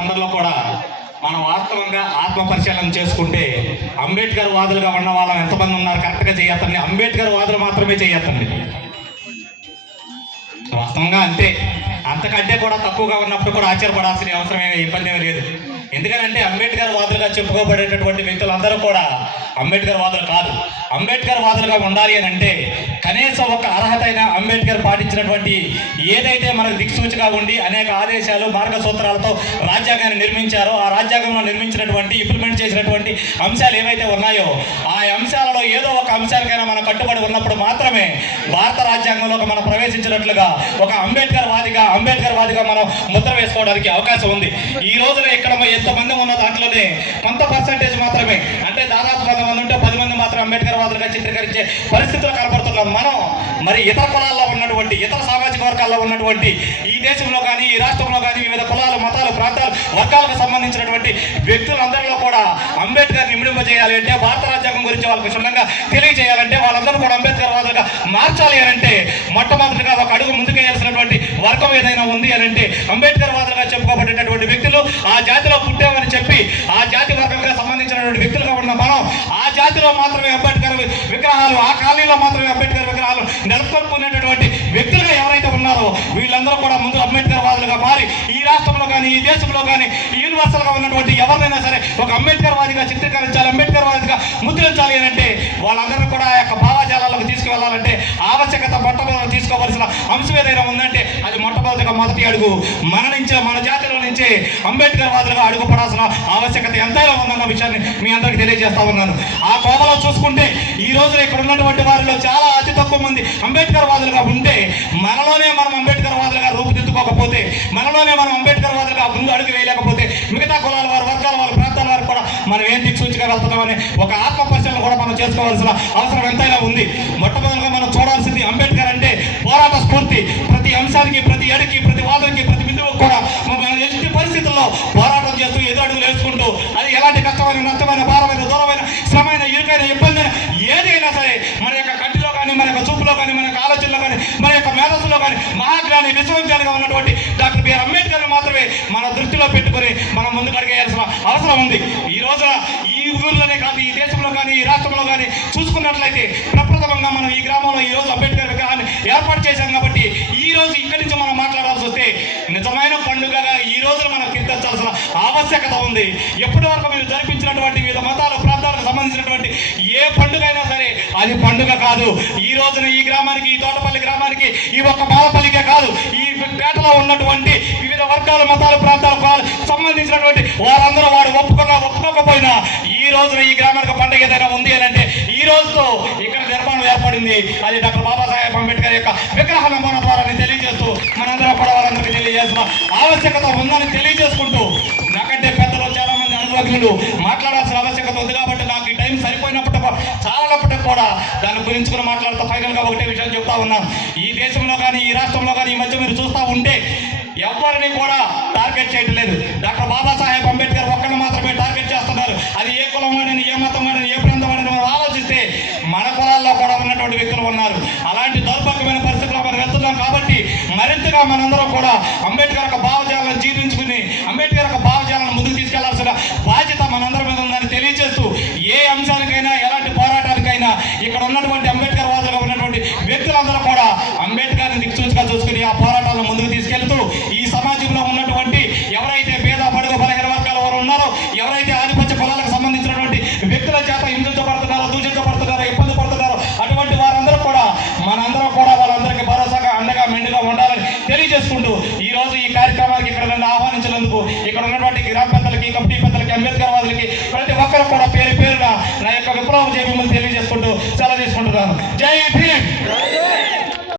అందరిలో కూడా మనం వాస్తవంగా ఆత్మ పరిశీలన చేసుకుంటే అంబేద్కర్ వాదులుగా ఉన్న వాళ్ళం ఎంతమంది ఉన్నారు కరెక్ట్గా చేయొద్దండి. అంబేద్కర్ వాదులు మాత్రమే చేయొద్దండి. వాస్తవంగా అంతే. అంతకంటే కూడా తక్కువగా ఉన్నప్పుడు కూడా ఆశ్చర్యపడాల్సిన అవసరం ఇబ్బంది ఏమీ లేదు. ఎందుకంటే అంబేద్కర్ వాదులుగా చెప్పుకోబడేటటువంటి వ్యక్తులందరూ కూడా అంబేద్కర్ వాదులు కాదు. అంబేద్కర్ వాదులుగా ఉండాలి అని అంటే కనీసం ఒక అర్హత అయిన అంబేద్కర్ పాటించినటువంటి ఏదైతే మనకు దిక్సూచిగా ఉండి అనేక ఆదేశాలు మార్గసూత్రాలతో రాజ్యాంగాన్ని నిర్మించారో ఆ రాజ్యాంగంలో నిర్మించినటువంటి ఇంప్లిమెంట్ చేసినటువంటి అంశాలు ఏవైతే ఉన్నాయో ఆ అంశాలలో ఏదో ఒక అంశానికైనా మనం కట్టుబడి ఉన్నప్పుడు మాత్రమే భారత రాజ్యాంగంలోకి మనం ప్రవేశించినట్లుగా ఒక అంబేద్కర్ వాదిగా మనం ముద్ర వేసుకోవడానికి అవకాశం ఉంది. ఈ రోజున ఇక్కడ ఎంతమంది ఉన్న దాంట్లోనే కొంత పర్సంటేజ్ మాత్రమే, అంటే దాదాపు 100 మంది ఉంటే 10 మంది మాత్రం అంబేద్కర్ వాదులుగా చిత్రీకరించే పరిస్థితులు కనబడుతున్నాం. మనం మరి ఇతర కులాల్లో ఉన్నటువంటి ఇతర సామాజిక వర్గాల్లో ఉన్నటువంటి ఈ దేశంలో కానీ ఈ రాష్ట్రంలో కానీ వివిధ కులాలు మతాలు ప్రాంతాలు వర్గాలకు సంబంధించినటువంటి వ్యక్తులందరిలో కూడా అంబేద్కర్ని ఇమిడింపజేయాలి అంటే భారత రాజ్యాంగం గురించి వాళ్ళకి క్షుణ్ణంగా తెలియజేయాలంటే వాళ్ళందరూ కూడా అంబేద్కర్ వాదులుగా మార్చాలి అని అంటే మొట్టమొదటిగా ఒక అడుగు ముందుకేయాల్సినటువంటి వర్గం ఏదైనా ఉంది అని అంటే అంబేద్కర్ వాదులుగా చెప్పుకోబడేటటువంటి వ్యక్తులు ఆ జాతిలో పుట్టామని చెప్పి ఆ జాతి వర్గంగా సంబంధించినటువంటి వ్యక్తులుగా ఉన్న మనం ఆ జాతిలో మాత్రమే అంబేద్కర్ విగ్రహాలు ఆ కాలనీలో మాత్రమే అంబేద్కర్ విగ్రహాలు నెలకొల్పుకునేటటువంటి వ్యక్తులుగా ఎవరైతే ఉన్నారో వీళ్ళందరూ కూడా ముందు అంబేద్కర్ వాదులుగా మారి ఈ రాష్ట్రంలో కానీ ఈ దేశంలో కానీ యూనివర్సల్ గా ఉన్నటువంటి ఎవరైనా సరే ఒక అంబేద్కర్ వాదిగా చిత్రీకరించాలి, అంబేద్కర్ వాదిగా ముద్రించాలి అని అంటే వాళ్ళందరూ కూడా ఆ యొక్క భావజాలాలకు తీసుకువెళ్ళాలంటే ఆవశ్యకత మొట్టమొదటి తీసుకోవాల్సిన అంశం ఏదైనా ఉందంటే అది మొదటి అడుగు మన జాతిలో నుంచే అంబేద్కర్ వాదులుగా అడుగుపడాల్సిన ఆవశ్యకత ఎంతైనా ఉందన్న విషయాన్ని మీ అందరికీ తెలియజేస్తా ఉన్నాను. ఆ కోవలో చూసుకుంటే ఈ రోజు ఇక్కడ ఉన్నటువంటి వారిలో చాలా అతి తక్కువ మంది అంబేద్కర్ వాదులుగా ఉంటే మనలోనే మనం అంబేద్కర్ వాదులుగా రూపుదిద్దుకోకపోతే మనలోనే మనం అంబేద్కర్ వాదులుగా ముందు అడుగు వేయలేకపోతే మిగతా కులాల వారి వర్గాల వారి ప్రాంతాల వారికి కూడా మనం ఏం దిక్సూచిగా వెళ్తున్నామని ఒక ఆత్మ పరిశీలన కూడా మనం చేసుకోవాల్సిన అవసరం ఎంతైనా ఉంది. మొట్టమొదటిగా మనం చూడాల్సింది అంబేద్కర్ అంటే పోరాట స్ఫూర్తి. ప్రతి అంశానికి ప్రతి అడికి ప్రతి వాదనకి ప్రతి బిందువుకు కూడా మన ఎట్టి పరిస్థితుల్లో పోరాటం చేస్తూ ఎదురు అడుగులు వేసుకుంటూ అది ఎలాంటి కష్టమైన నష్టమైన భారమైన దూరమైన శ్రమైన ఇరుకైన ఇబ్బంది ఏదైనా సరే మన యొక్క కంటిలో కానీ మన యొక్క చూపులో కానీ మన యొక్క ఆలోచనలో కానీ మన యొక్క మేధస్సులో కానీ మహాజ్ఞాని విశ్వవిద్యాలయంగా ఉన్నటువంటి డాక్టర్ బిఆర్ అంబేద్కర్ మాత్రమే మన దృష్టిలో పెట్టుకుని మనం ముందుకు అడిగేయాల్సిన అవసరం ఉంది. ఈ రోజున ఈ ఊళ్ళోనే కాదు ఈ దేశంలో కానీ ఈ రాష్ట్రంలో కానీ చూసుకున్నట్లయితే ప్రప్రథమంగా మనం ఈ గ్రామంలో ఈ రోజు అంబేద్కర్ విగ్రహాన్ని ఏర్పాటు చేశాం కాబట్టి ఈ రోజు ఇక్కడి నుంచి మనం మాట్లాడాల్సి వస్తే నిజమైన పండుగగా ఈ రోజున మనం కీర్తించాల్సిన ఆవశ్యకత ఉంది. ఎప్పటి వరకు మీరు జరిపించినటువంటి వివిధ మతాలు ప్రాంతాలకు సంబంధించినటువంటి ఏ పండుగ అయినా సరే అది పండుగ కాదు. ఈ రోజున ఈ గ్రామానికి ఈ తోటపల్లి గ్రామానికి ఈ ఒక్క బాలపల్లికే కాదు ఈ పేటలో ఉన్నటువంటి వివిధ వర్గాల మతాలు ప్రాంతాలకు సంబంధించినటువంటి వారందరూ వాడు ఒప్పుకున్నా ఒప్పుకోకపోయినా ఈ రోజున ఈ గ్రామానికి పండుగ ఏదైనా ఉంది అని అంటే ఈ రోజుతో ఇక్కడ నిర్మాణం ఏర్పడింది. అది డాక్టర్ బాబాసాహెబ్ అంబేద్కర్ యొక్క విగ్రహ నిర్మాణం ద్వారా తెలియజేస్తూ మనందరూ కూడా వాళ్ళందరికీ తెలియజేస్తున్న ఆవశ్యకత ఉందని తెలియజేసుకుంటూ నాకంటే పెద్దలు చాలా మంది అనుభవజ్ఞులు మాట్లాడాల్సిన ఆవశ్యకత ఉంది కాబట్టి నాకు ఈ టైం సరిపోయినప్పటికీ చాలాప్పటికి కూడా దాని గురించి కూడా మాట్లాడుతూ ఫైనల్గా ఒకటే విషయం చెప్తా ఉన్నాను. ఈ దేశంలో కానీ ఈ రాష్ట్రంలో కానీ ఈ మధ్య మీరు చూస్తూ ఉంటే ఎవరిని కూడా టార్గెట్ చేయడం లేదు. డాక్టర్ బాబాసాహెబ్ అంబేద్కర్ ఒక్కరిని మాత్రమే టార్గెట్ చేస్తున్నారు. అది ఏ కులం వాడిని ఏ మతం వాడిని ఏ ప్రాంతం వాడిని మనం ఆలోచిస్తే మన కులాల్లో కూడా ఉన్నటువంటి వ్యక్తులు ఉన్నారు. అలాంటి దౌర్భాగ్యమైన పరిస్థితుల్లో మనం వెళ్తున్నాం కాబట్టి మరింతగా మనందరం కూడా అంబేద్కర్ యొక్క భావజాలను జీర్ణించుకుని అంబేద్కర్ యొక్క భావజాలను ముందుకు తీసుకెళ్లాల్సిన బాధ్యత మనందరి మీద ఉందని తెలియజేస్తూ ఏ అంశానికైనా ఎలాంటి పోరాటానికైనా ఇక్కడ ఉన్నటువంటి అంబేద్కర్ వాదులుగా ఉన్నటువంటి వ్యక్తులందరూ కూడా అంబేద్కర్ని దిక్సూచిగా చూసుకుని ఆ పోరాటాలను ముందుకు తీసుకెళ్తూ ఈ సమాజంలో ఉన్నటువంటి ఎవరైతే పేద బడుగు బలహీన వర్గాల వారు ఉన్నారో ఎవరైతే ఆధిపత్య కులాలకు సంబంధించినటువంటి వ్యక్తుల చేత హింసించబడుతున్నారో దూషించబడుతున్నారో ఇబ్బంది పడుతున్నారో అటువంటి వారందరూ కూడా మనందరూ కూడా వాళ్ళందరికీ భరోసాగా అండగా మెండుగా ఉండాలని తెలియజేసుకుంటూ ఈ రోజు ఈ కార్యక్రమానికి ఇక్కడ నన్ను ఆహ్వానించినందుకు ఇక్కడ ఉన్నటువంటి గ్రామ పెద్దలకి కమిటీ పెద్దలకి అంబేద్కర్ వాదులకి ప్రతి ఒక్కరు కూడా పేరున నా యొక్క విప్లవ జయములు